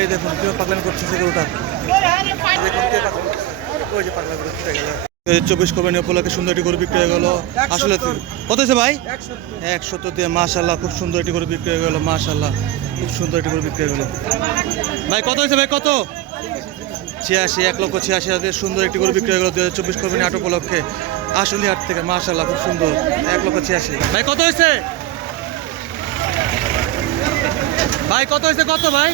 এই দেখুন কেউ পাগলামি করতেছে গরুটা? দেখুন কে ওই যে পাগলা গরু গেল চব্বিশ কোরবানি উপলক্ষে সুন্দর একটি গরু বিক্রি হয়ে গেল। আসলে কত হয়েছে ভাই? একশো তো দিয়ে মাশাল্লাহ খুব সুন্দর একটি গরু বিক্রি হয়ে গেল মাশাল্লাহ খুব সুন্দর একটি গরু বিক্রি হয়ে গেল ভাই কত হয়েছে ভাই? কত? ছিয়াশি এক লক্ষ ছিয়াশি হাজার সুন্দর একটি গরু বিক্রি হয়ে গেল দু হাজার চব্বিশ কোরবানি আট উপলক্ষে। আসলে হাট থেকে মাশাল্লাহ খুব সুন্দর। এক লক্ষ ছিয়াশি। ভাই কত হয়েছে? ভাই কত হয়েছে কত ভাই?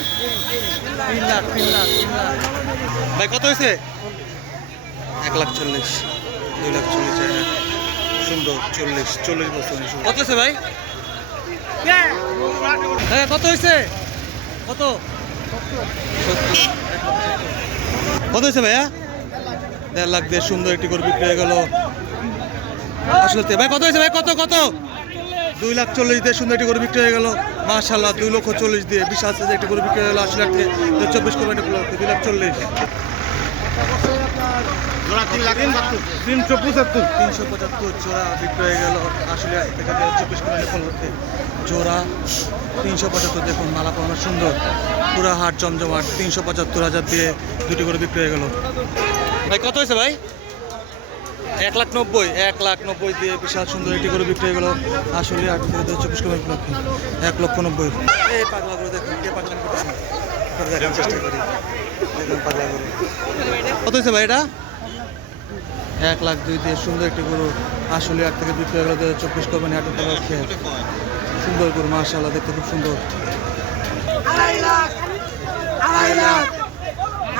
তিন লাখ তিন লাখ তিন লাখ ভাই কত হয়েছে? এক লাখ চল্লিশ দুই লাখ চল্লিশ সুন্দর চল্লিশ চল্লিশ বছর কত হয়েছে ভাই? হ্যাঁ কত হয়েছে? কত? কত হয়েছে ভাইয়া? দেড় লাখ দিয়ে সুন্দর একটি গরু বিক্রি হয়ে গেল। আসলে ভাই কত হয়েছে ভাই? কত কত? দুই লাখ চল্লিশ দিয়ে সুন্দর একটি গরু বিক্রি হয়ে গেল। মাশাল্লাহ দুই লক্ষ চল্লিশ দিয়ে। বিশাল সাইজের একটি গরু বিক্রি হয়ে গেল আসলে থেকে চব্বিশ উপলক্ষে দুই লাখ চল্লিশ। তিনশো পঁচাত্তর। তিনশো পঁচাত্তর জোড়া বিক্রি হয়ে গেল আসলে চব্বিশ জোড়া তিনশো পঁচাত্তর দেখুন মালা পাওনা সুন্দর। পুরা হাট জমজমাট তিনশো পঁচাত্তর হাজার দিয়ে দুটি করে বিক্রি হয়ে গেল। ভাই কত হয়েছে ভাই? এক লাখ নব্বই এক লাখ নব্বই দিয়ে বিশাল সুন্দর একটি করে বিক্রি হয়ে গেল আসলে আট থেকে দু চব্বিশ কোরবানি উপলক্ষে এক লক্ষ নব্বই। এই পাগলা করে দেখুন কে পাগলা একবার দেখার চেষ্টা করি। দেখুন কত হয়েছে ভাই এটা? এক লাখ দুই দিয়ে সুন্দর একটি গরু আসলে আট থেকে বিক্রি হয়ে গেল দু হাজার চব্বিশ কোরবানি আট উপলক্ষে সুন্দর গরু মাশাল্লাহ দেখতে খুব সুন্দর। আড়াই লাখ আড়াই লাখ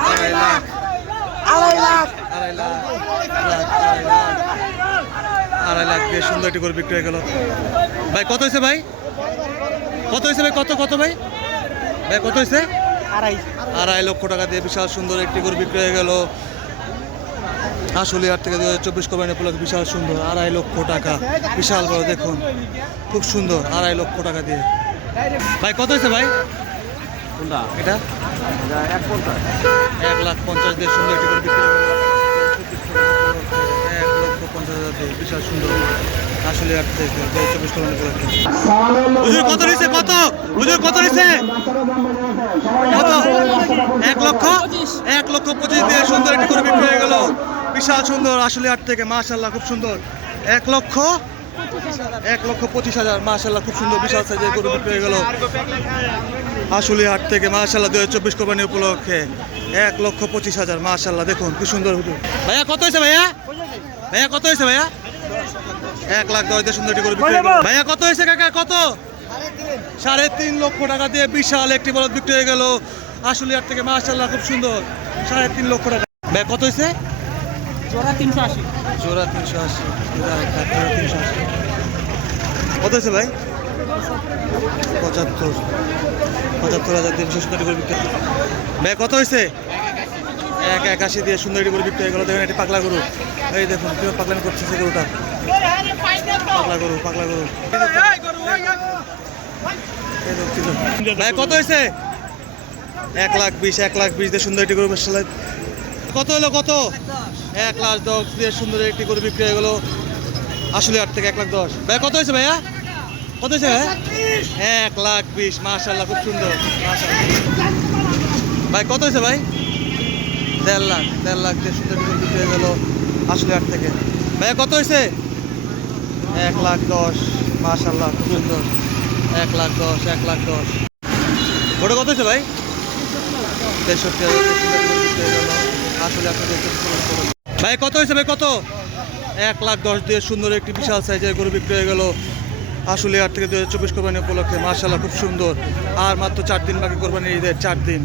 আড়াই লাখ আড়াই লাখ আড়াই সুন্দর একটি গরু বিক্রি হয়ে গেল। ভাই কত হয়েছে ভাই? কত হয়েছে ভাই? কত কত ভাই? ভাই কত হয়েছে? আড়াই। আড়াই লক্ষ টাকা দিয়ে বিশাল সুন্দর একটি গরু বিক্রি হয়ে গেল। আসলে আট থেকে দু হাজার চব্বিশ কোরবানি উপলক্ষে বিশাল সুন্দর। আড়াই লক্ষ টাকা। বিশাল বড় দেখুন। খুব সুন্দর আড়াই লক্ষ টাকা দিয়ে। ভাই কত হয়েছে ভাই? কোনটা? এটা? এক পঞ্চাশ। এক লাখ পঞ্চাশ দিয়ে সুন্দর একটি করে বিক্রি বিশাল সুন্দর আসলে এক লক্ষ? এক লক্ষ পঁচিশ দিয়ে সুন্দর একটি হয়ে গেল। বিশাল সুন্দর, আসলে আট থেকে মাশাল্লাহ খুব সুন্দর। এক লক্ষ? এক লক্ষ পঁচিশ হাজার মাশাল্লাহ খুব সুন্দর, বিশাল সাইজের গরু বিক্রি হয়ে গেল। আসলে হাট থেকে মাশাল্লাহ দু হাজার চব্বিশ কোরবানি উপলক্ষে এক লক্ষ পঁচিশ হাজার মাশাল্লাহ দেখুন, কি সুন্দর হুজুর। ভাইয়া, কত হয়েছে ভাইয়া? ভাইয়া কত হয়েছে ভাইয়া? এক লাখ দশ দিয়ে সুন্দর একটি গরু বিক্রি ভাইয়া কত হয়েছে কাকা? কত? সাড়ে তিন লক্ষ টাকা দিয়ে বিশাল একটি বলদ বিক্রি হয়ে গেল। আশুলিয়ার থেকে মাশাল্লাহ খুব সুন্দর। সাড়ে তিন লক্ষ টাকা। ভাই কত হয়েছে? জোড়া তিনশো আশি। জোড়া তিনশো আশি। তিনশো আশি। কত হয়েছে ভাই? পঁচাত্তর। পঁচাত্তর হাজার বিশেষ সুন্দর করে বিক্রি হলো। ভাই কত হয়েছে? এক একাশি দিয়ে সুন্দর একটি করে বিক্রি হয়ে গেল। দেখুন, এটি পাগলা গরু। এই দেখুন কেউ পাগলামি করতেছে গরুটা। পাগলা গরু পাগলা গরু। ভাই, কত হয়েছে? এক লাখ বিশ, এক লাখ বিশ দিয়ে সুন্দর একটি গরু বেশ কত হলো, কত? এক লাখ দশ দিয়ে সুন্দর একটি গরু বিক্রি হয়ে গেলো। আসলে আট থেকে এক লাখ দশ। ভাই, কত হয়েছে ভাইয়া? কত হয়েছে এক লাখ বিশ মাশাল্লাহ খুব সুন্দর। মাশাআল্লাহ। ভাই, কত হয়েছে, ভাই? দেড় লাখ দেড় লাখ সুন্দর একটি বিক্রি হয়ে গেলো আসলে আট থেকে। ভাইয়া, কত হয়েছে? এক লাখ দশ মাশাল্লাহ খুব সুন্দর। এক লাখ দশ, এক লাখ দশ। ওটা কত হয়েছে ভাই? তেষট্টি হাজার সুন্দর একটি বিক্রি আসলে ভাই, কত হয়েছে ভাই, কত? এক লাখ দশ দিয়ে সুন্দর একটি বিশাল সাইজের গরু বিক্রি হয়ে গেল। আসলে আট থেকে দু হাজার চব্বিশ কোরবানি উপলক্ষে মার্শাল্লাহ খুব সুন্দর। আর মাত্র চার দিন বাকি কোরবানির ঈদের চার দিন।